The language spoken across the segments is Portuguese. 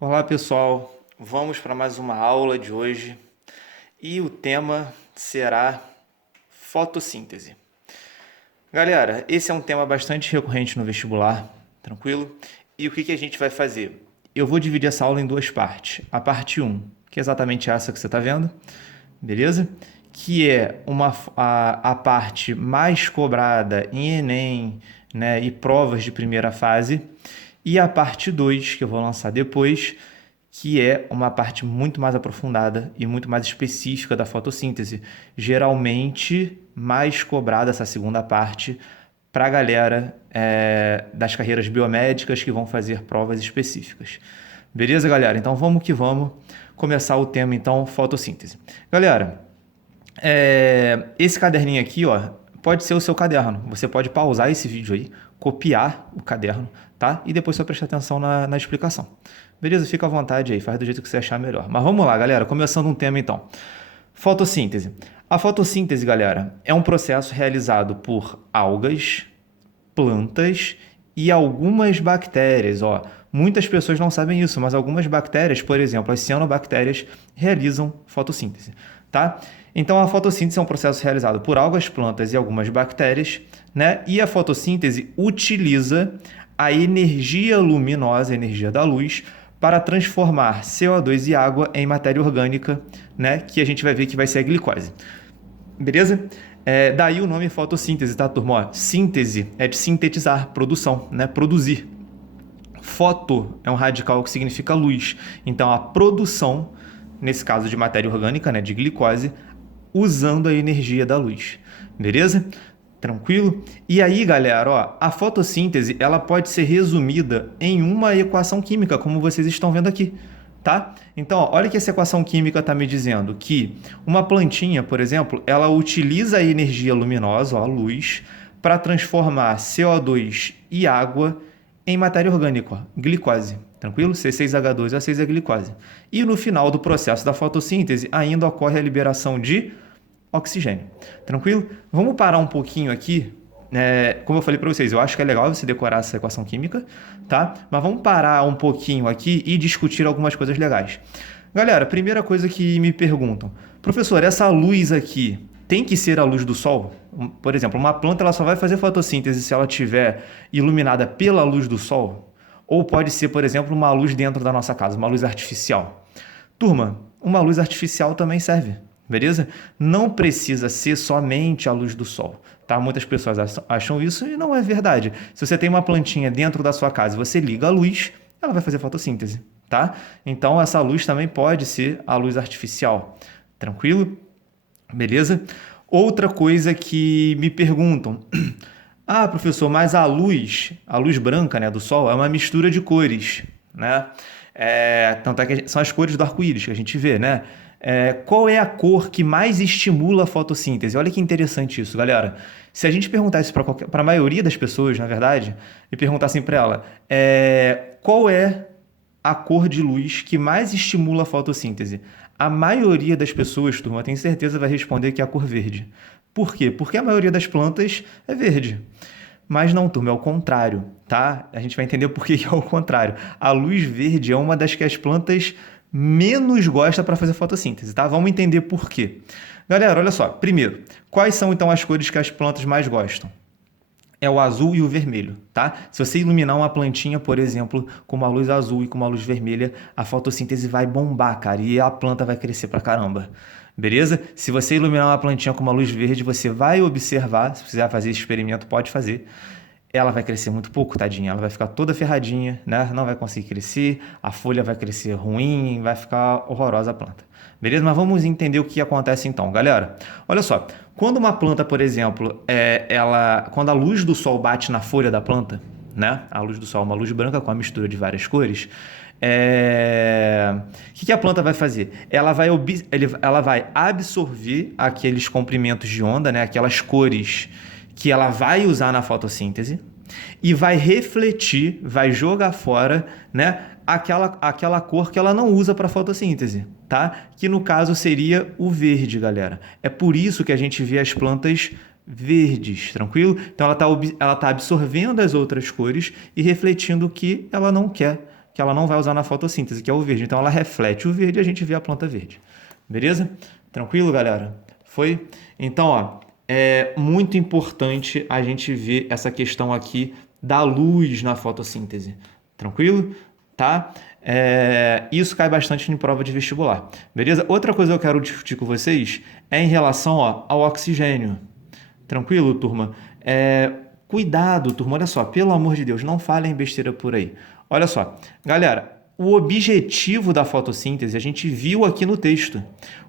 Olá pessoal, vamos para mais uma aula de hoje e o tema será fotossíntese. Galera, esse é um tema bastante recorrente no vestibular, tranquilo? E o que a gente vai fazer? Eu vou dividir essa aula em duas partes. A parte 1, que é exatamente essa que você está vendo, beleza? Que é a parte mais cobrada em Enem, né, e provas de primeira fase. E a parte 2, que eu vou lançar depois, que é uma parte muito mais aprofundada e muito mais específica da fotossíntese. Geralmente, mais cobrada essa segunda parte para a galera das carreiras biomédicas que vão fazer provas específicas. Beleza, galera? Então, vamos que vamos começar o tema, então, fotossíntese. Galera, esse caderninho aqui, ó, pode ser o seu caderno. Você pode pausar esse vídeo aí, copiar o caderno, tá? E depois só prestar atenção na explicação. Beleza? Fica à vontade aí, faz do jeito que você achar melhor. Mas vamos lá, galera, começando um tema então. Fotossíntese. A fotossíntese, galera, é um processo realizado por algas, plantas e algumas bactérias, ó. Muitas pessoas não sabem isso, mas algumas bactérias, por exemplo, as cianobactérias, realizam fotossíntese, tá? Então, a fotossíntese é um processo realizado por algas, plantas e algumas bactérias, né? E a fotossíntese utiliza a energia luminosa, a energia da luz, para transformar CO2 e água em matéria orgânica, né? Que a gente vai ver que vai ser a glicose. Beleza? Daí o nome fotossíntese, tá, turma? Ó, síntese é de sintetizar, produção, né? Produzir. Foto é um radical que significa luz. Então, a produção, nesse caso de matéria orgânica, né, de glicose, usando a energia da luz. Beleza? Tranquilo? E aí, galera, ó, a fotossíntese ela pode ser resumida em uma equação química, como vocês estão vendo aqui. Tá? Então, ó, olha que essa equação química está me dizendo que uma plantinha, por exemplo, ela utiliza a energia luminosa, ó, a luz, para transformar CO2 e água em matéria orgânica, ó, glicose. Tranquilo? C6H12O6 é glicose. E no final do processo da fotossíntese, ainda ocorre a liberação de oxigênio. Tranquilo? Vamos parar um pouquinho aqui. Como eu falei para vocês, eu acho que é legal você decorar essa equação química, tá? Mas vamos parar um pouquinho aqui e discutir algumas coisas legais. Galera, primeira coisa que me perguntam, professor, essa luz aqui tem que ser a luz do sol? Por exemplo, uma planta ela só vai fazer fotossíntese se ela estiver iluminada pela luz do sol? Ou pode ser, por exemplo, uma luz dentro da nossa casa, uma luz artificial? Turma, uma luz artificial também serve. Beleza? Não precisa ser somente a luz do sol, tá? Muitas pessoas acham isso e não é verdade. Se você tem uma plantinha dentro da sua casa e você liga a luz, ela vai fazer fotossíntese, tá? Então, essa luz também pode ser a luz artificial. Tranquilo? Beleza? Outra coisa que me perguntam... Ah, professor, mas a luz branca, né, do sol, é uma mistura de cores, né? Tanto é que são as cores do arco-íris que a gente vê, né? Qual é a cor que mais estimula a fotossíntese? Olha que interessante isso, galera. Se a gente perguntar isso para a maioria das pessoas, na verdade, e perguntar assim para ela, qual é a cor de luz que mais estimula a fotossíntese? A maioria das pessoas, turma, tem certeza vai responder que é a cor verde. Por quê? Porque a maioria das plantas é verde. Mas não, turma, é o contrário, tá? A gente vai entender por que é o contrário. A luz verde é uma das que as plantas menos gostam para fazer fotossíntese, tá? Vamos entender por quê. Galera, olha só. Primeiro, quais são então as cores que as plantas mais gostam? É o azul e o vermelho, tá? Se você iluminar uma plantinha, por exemplo, com uma luz azul e com uma luz vermelha, a fotossíntese vai bombar, cara, e a planta vai crescer pra caramba. Beleza? Se você iluminar uma plantinha com uma luz verde, você vai observar, se quiser fazer esse experimento, pode fazer. Ela vai crescer muito pouco, tadinha. Ela vai ficar toda ferradinha, né? Não vai conseguir crescer, a folha vai crescer ruim, vai ficar horrorosa a planta. Beleza? Mas vamos entender o que acontece então, galera. Olha só, quando uma planta, por exemplo, quando a luz do sol bate na folha da planta, né? A luz do sol é uma luz branca com a mistura de várias cores. O que a planta vai fazer? Ela vai absorver aqueles comprimentos de onda, né? Aquelas cores que ela vai usar na fotossíntese e vai refletir, vai jogar fora, né, aquela cor que ela não usa para fotossíntese, tá? Que no caso seria o verde, galera. É por isso que a gente vê as plantas verdes, tranquilo? Então ela tá absorvendo as outras cores e refletindo o que ela não quer que ela não vai usar na fotossíntese, que é o verde. Então ela reflete o verde e a gente vê a planta verde. Beleza? Tranquilo, galera? Foi? Então, ó, é muito importante a gente ver essa questão aqui da luz na fotossíntese. Tranquilo? Tá? Isso cai bastante em prova de vestibular. Beleza? Outra coisa que eu quero discutir com vocês é em relação, ó, ao oxigênio. Tranquilo, turma? Cuidado, turma, olha só, pelo amor de Deus, não falem besteira por aí. Olha só, galera, o objetivo da fotossíntese, a gente viu aqui no texto.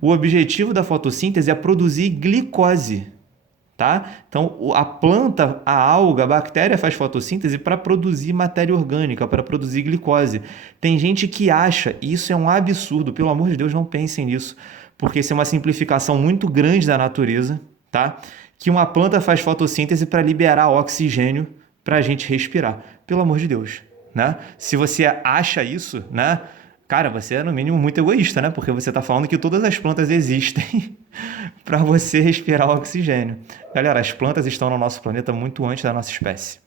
O objetivo da fotossíntese é produzir glicose, tá? Então, a planta, a alga, a bactéria faz fotossíntese para produzir matéria orgânica, para produzir glicose. Tem gente que acha, e isso é um absurdo, pelo amor de Deus, não pensem nisso, porque isso é uma simplificação muito grande da natureza, tá? Que uma planta faz fotossíntese para liberar oxigênio para a gente respirar. Pelo amor de Deus, né? Se você acha isso, né? Cara, você é no mínimo muito egoísta, né? Porque você está falando que todas as plantas existem para você respirar oxigênio. Galera, as plantas estão no nosso planeta muito antes da nossa espécie,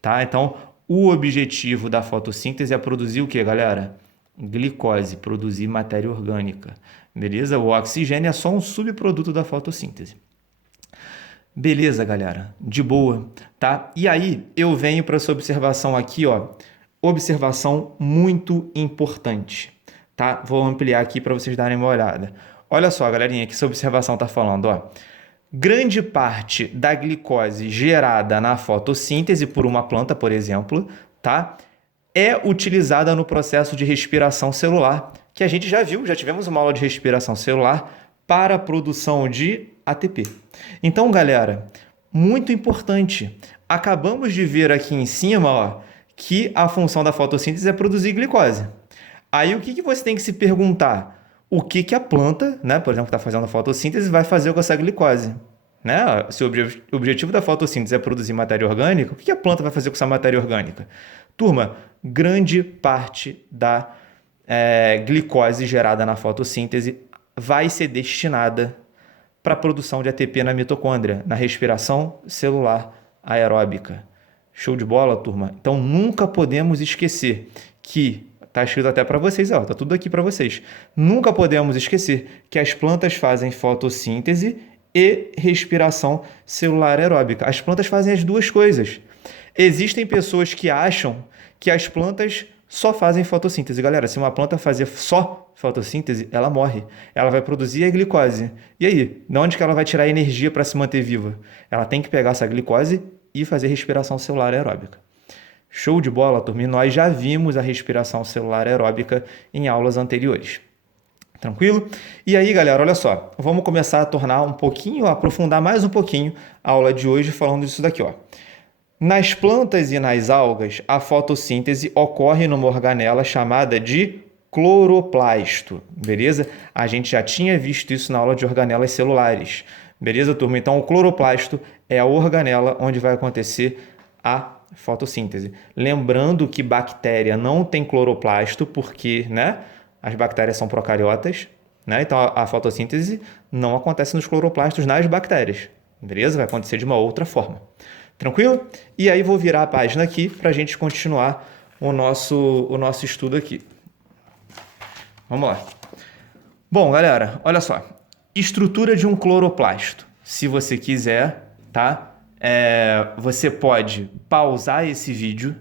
tá? Então, o objetivo da fotossíntese é produzir o quê, galera? Glicose, produzir matéria orgânica, beleza? O oxigênio é só um subproduto da fotossíntese. Beleza, galera, de boa, tá? E aí eu venho para essa observação aqui, ó, observação muito importante, tá? Vou ampliar aqui para vocês darem uma olhada. Olha só, galerinha, que essa observação tá falando, ó. Grande parte da glicose gerada na fotossíntese por uma planta, por exemplo, tá? É utilizada no processo de respiração celular, que a gente já viu, já tivemos uma aula de respiração celular para a produção de ATP. Então, galera, muito importante. Acabamos de ver aqui em cima, ó, que a função da fotossíntese é produzir glicose. Aí o que você tem que se perguntar? O que a planta, né, por exemplo, que está fazendo a fotossíntese, vai fazer com essa glicose? Né? Se o objetivo da fotossíntese é produzir matéria orgânica, o que a planta vai fazer com essa matéria orgânica? Turma, grande parte da glicose gerada na fotossíntese vai ser destinada para a produção de ATP na mitocôndria, na respiração celular aeróbica. Show de bola, turma? Então, nunca podemos esquecer que, está escrito até para vocês, ó, tá tudo aqui para vocês. Nunca podemos esquecer que as plantas fazem fotossíntese e respiração celular aeróbica. As plantas fazem as duas coisas. Existem pessoas que acham que as plantas só fazem fotossíntese. Galera, se uma planta fazer só fotossíntese, ela morre. Ela vai produzir a glicose. E aí, de onde que ela vai tirar energia para se manter viva? Ela tem que pegar essa glicose e fazer respiração celular aeróbica. Show de bola, turma? E nós já vimos a respiração celular aeróbica em aulas anteriores. Tranquilo? E aí, galera, olha só. Vamos começar a tornar um pouquinho, aprofundar mais um pouquinho a aula de hoje falando disso daqui, ó. Nas plantas e nas algas, a fotossíntese ocorre numa organela chamada de cloroplasto, beleza? A gente já tinha visto isso na aula de organelas celulares, beleza, turma? Então, o cloroplasto é a organela onde vai acontecer a fotossíntese. Lembrando que bactéria não tem cloroplasto porque, né, as bactérias são procariotas, né? Então, a fotossíntese não acontece nos cloroplastos nas bactérias, beleza? Vai acontecer de uma outra forma. Tranquilo? E aí vou virar a página aqui para a gente continuar o nosso estudo aqui. Vamos lá. Bom, galera, olha só. Estrutura de um cloroplasto. Se você quiser, tá? Você pode pausar esse vídeo.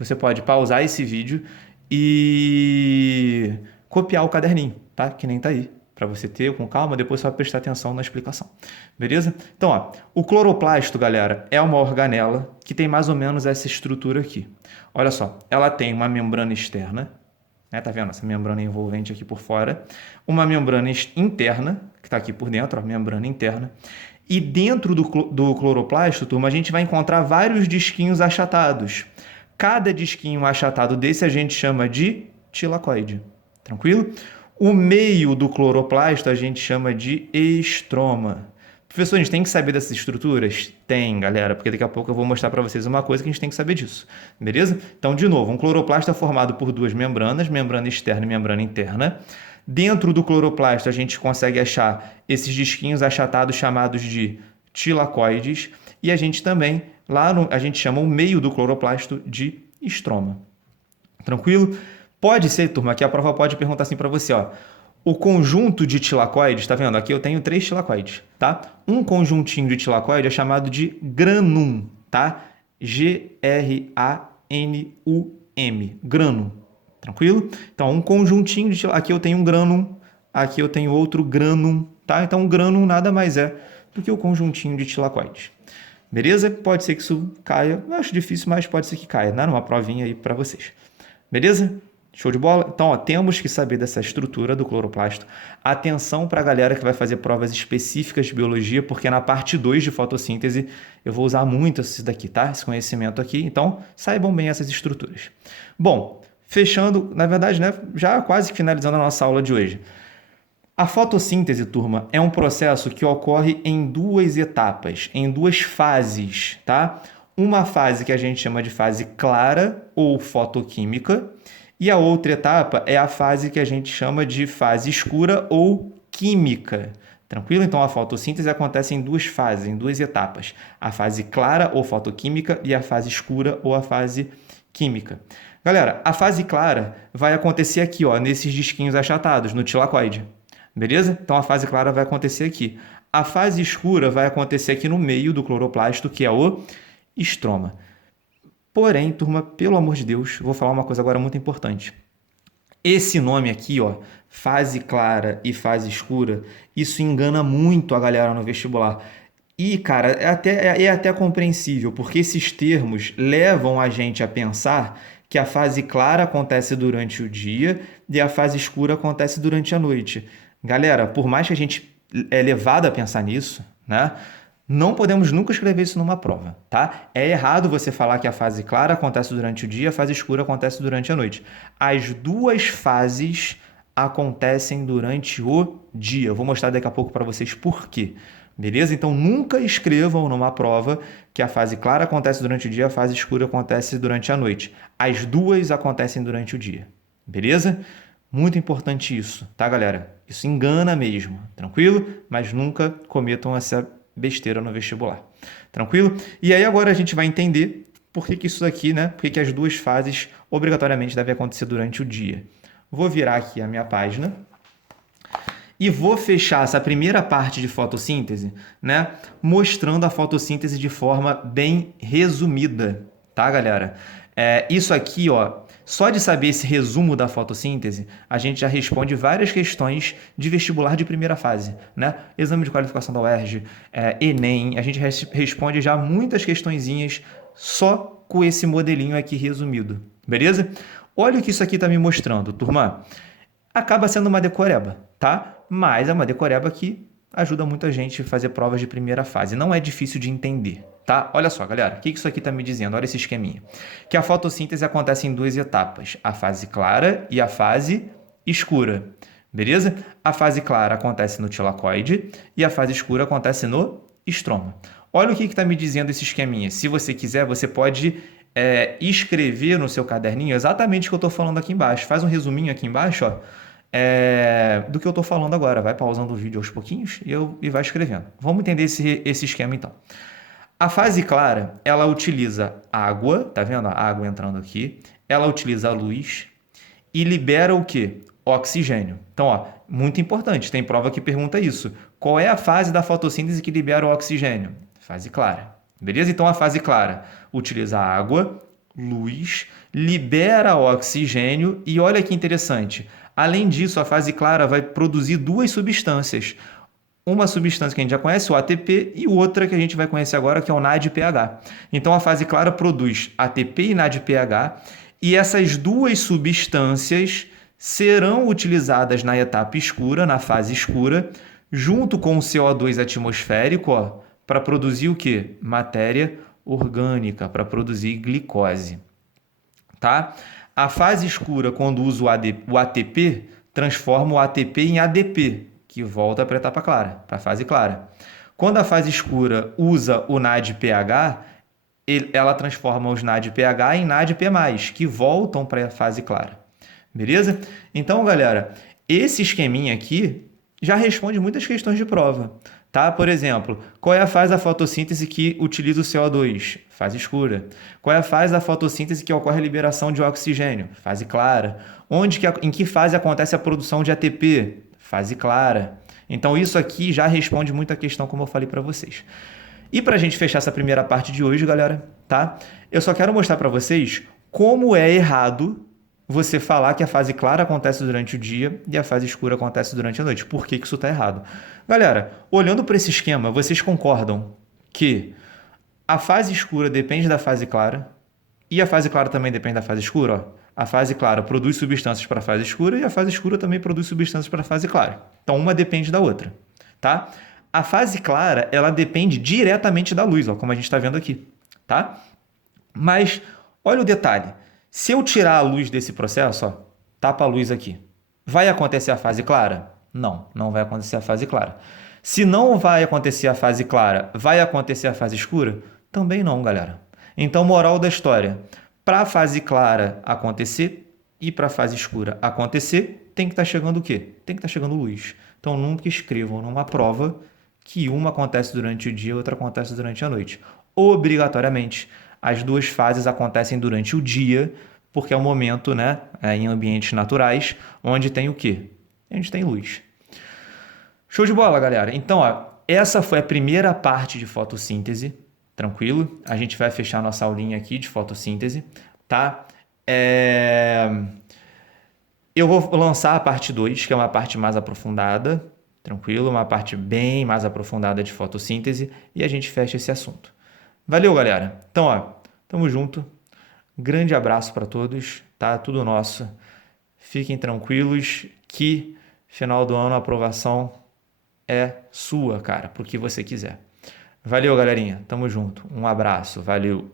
Você pode pausar esse vídeo e copiar o caderninho, tá? Que nem tá aí. Para você ter com calma, depois você vai prestar atenção na explicação. Beleza? Então, ó, o cloroplasto, galera, é uma organela que tem mais ou menos essa estrutura aqui. Olha só, ela tem uma membrana externa, né? Tá vendo essa membrana envolvente aqui por fora? Uma membrana interna, que está aqui por dentro, ó, membrana interna. E dentro do cloroplasto, turma, a gente vai encontrar vários disquinhos achatados. Cada disquinho achatado desse a gente chama de tilacoide. Tranquilo? O meio do cloroplasto a gente chama de estroma. Professor, a gente tem que saber dessas estruturas? Tem, galera, porque daqui a pouco eu vou mostrar para vocês uma coisa que a gente tem que saber disso. Beleza? Então, de novo, um cloroplasto é formado por duas membranas, membrana externa e membrana interna. Dentro do cloroplasto, a gente consegue achar esses disquinhos achatados chamados de tilacoides. E a gente também, a gente chama o meio do cloroplasto de estroma. Tranquilo? Pode ser, turma, que a prova pode perguntar assim para você, ó. O conjunto de tilacoides, tá vendo? Aqui eu tenho 3 tilacoides, tá? Um conjuntinho de tilacoide é chamado de granum, tá? G-R-A-N-U-M, granum, tranquilo? Então, um conjuntinho de tilacoide, aqui eu tenho um granum, aqui eu tenho outro granum, tá? Então, o granum nada mais é do que o conjuntinho de tilacoides. Beleza? Pode ser que isso caia, eu acho difícil, mas pode ser que caia, né? Uma provinha aí para vocês. Beleza? Show de bola? Então, ó, temos que saber dessa estrutura do cloroplasto. Atenção para a galera que vai fazer provas específicas de biologia, porque na parte 2 de fotossíntese eu vou usar muito isso daqui, tá? Esse conhecimento aqui. Então, saibam bem essas estruturas. Bom, fechando, na verdade, né, já quase finalizando a nossa aula de hoje. A fotossíntese, turma, é um processo que ocorre em 2 etapas, em 2 fases, tá? Uma fase que a gente chama de fase clara ou fotoquímica, e a outra etapa é a fase que a gente chama de fase escura ou química. Tranquilo? Então, a fotossíntese acontece em 2 fases, em 2 etapas. A fase clara ou fotoquímica e a fase escura ou a fase química. Galera, a fase clara vai acontecer aqui, ó, nesses disquinhos achatados, no tilacoide. Beleza? Então, a fase clara vai acontecer aqui. A fase escura vai acontecer aqui no meio do cloroplasto, que é o estroma. Porém, turma, pelo amor de Deus, vou falar uma coisa agora muito importante. Esse nome aqui, ó, fase clara e fase escura, isso engana muito a galera no vestibular. E, cara, é até compreensível, porque esses termos levam a gente a pensar que a fase clara acontece durante o dia e a fase escura acontece durante a noite. Galera, por mais que a gente é levado a pensar nisso, né? Não podemos nunca escrever isso numa prova, tá? É errado você falar que a fase clara acontece durante o dia, a fase escura acontece durante a noite. As 2 fases acontecem durante o dia. Eu vou mostrar daqui a pouco para vocês por quê. Beleza? Então, nunca escrevam numa prova que a fase clara acontece durante o dia, a fase escura acontece durante a noite. As 2 acontecem durante o dia. Beleza? Muito importante isso, tá, galera? Isso engana mesmo, tranquilo? Mas nunca cometam essa besteira no vestibular. Tranquilo? E aí agora a gente vai entender por que isso daqui, né? Por que as 2 fases obrigatoriamente devem acontecer durante o dia. Vou virar aqui a minha página e vou fechar essa primeira parte de fotossíntese, né? Mostrando a fotossíntese de forma bem resumida, tá, galera? Isso aqui, ó, só de saber esse resumo da fotossíntese, a gente já responde várias questões de vestibular de primeira fase, né? Exame de qualificação da UERJ, Enem, a gente responde já muitas questõezinhas só com esse modelinho aqui resumido, beleza? Olha o que isso aqui está me mostrando, turma. Acaba sendo uma decoreba, tá? Mas é uma decoreba que ajuda muita gente a fazer provas de primeira fase. Não é difícil de entender, tá? Olha só, galera, o que isso aqui está me dizendo? Olha esse esqueminha. Que a fotossíntese acontece em 2 etapas, a fase clara e a fase escura, beleza? A fase clara acontece no tilacoide e a fase escura acontece no estroma. Olha o que está me dizendo esse esqueminha. Se você quiser, você pode escrever no seu caderninho exatamente o que eu estou falando aqui embaixo. Faz um resuminho aqui embaixo, ó. Do que eu estou falando agora. Vai pausando o vídeo aos pouquinhos e vai escrevendo. Vamos entender esse esquema, então. A fase clara, ela utiliza água, tá vendo? A água entrando aqui. Ela utiliza a luz e libera o quê? Oxigênio. Então, ó, muito importante, tem prova que pergunta isso. Qual é a fase da fotossíntese que libera o oxigênio? Fase clara. Beleza? Então, a fase clara utiliza água, luz, libera oxigênio e olha que interessante. Além disso, a fase clara vai produzir 2 substâncias. Uma substância que a gente já conhece, o ATP, e outra que a gente vai conhecer agora, que é o NADPH. Então, a fase clara produz ATP e NADPH, e essas 2 substâncias serão utilizadas na etapa escura, na fase escura, junto com o CO2 atmosférico, para produzir o quê? Matéria orgânica, para produzir glicose. Tá? A fase escura, quando usa o ATP, transforma o ATP em ADP, que volta para a etapa clara, para a fase clara. Quando a fase escura usa o NADPH, ela transforma os NADPH em NADP+, que voltam para a fase clara. Beleza? Então, galera, esse esqueminha aqui já responde muitas questões de prova. Tá? Por exemplo, qual é a fase da fotossíntese que utiliza o CO2? Fase escura. Qual é a fase da fotossíntese que ocorre a liberação de oxigênio? Fase clara. Em que fase acontece a produção de ATP? Fase clara. Então, isso aqui já responde muito a questão, como eu falei para vocês. E para a gente fechar essa primeira parte de hoje, galera, tá? Eu só quero mostrar para vocês como é errado você falar que a fase clara acontece durante o dia e a fase escura acontece durante a noite. Por que que isso está errado? Galera, olhando para esse esquema, vocês concordam que a fase escura depende da fase clara e a fase clara também depende da fase escura? Ó. A fase clara produz substâncias para a fase escura e a fase escura também produz substâncias para a fase clara. Então, uma depende da outra, tá? A fase clara, ela depende diretamente da luz, ó, como a gente está vendo aqui, tá? Mas, olha o detalhe. Se eu tirar a luz desse processo, ó, tapa a luz aqui, vai acontecer a fase clara? Não, não vai acontecer a fase clara. Se não vai acontecer a fase clara, vai acontecer a fase escura? Também não, galera. Então, moral da história, para a fase clara acontecer e para a fase escura acontecer, tem que estar chegando o quê? Tem que estar chegando luz. Então, nunca escrevam numa prova que uma acontece durante o dia e outra acontece durante a noite. Obrigatoriamente, as duas fases acontecem durante o dia, porque é o momento, né, em ambientes naturais, onde tem o quê? Onde tem luz. Show de bola, galera. Então, ó, essa foi a primeira parte de fotossíntese, tranquilo? A gente vai fechar nossa aulinha aqui de fotossíntese, tá? Eu vou lançar a parte 2, que é uma parte mais aprofundada, tranquilo? Uma parte bem mais aprofundada de fotossíntese e a gente fecha esse assunto. Valeu, galera. Então, ó, tamo junto. Grande abraço para todos, tá? Tudo nosso. Fiquem tranquilos que final do ano a aprovação é sua, cara, pro que você quiser. Valeu, galerinha. Tamo junto. Um abraço. Valeu.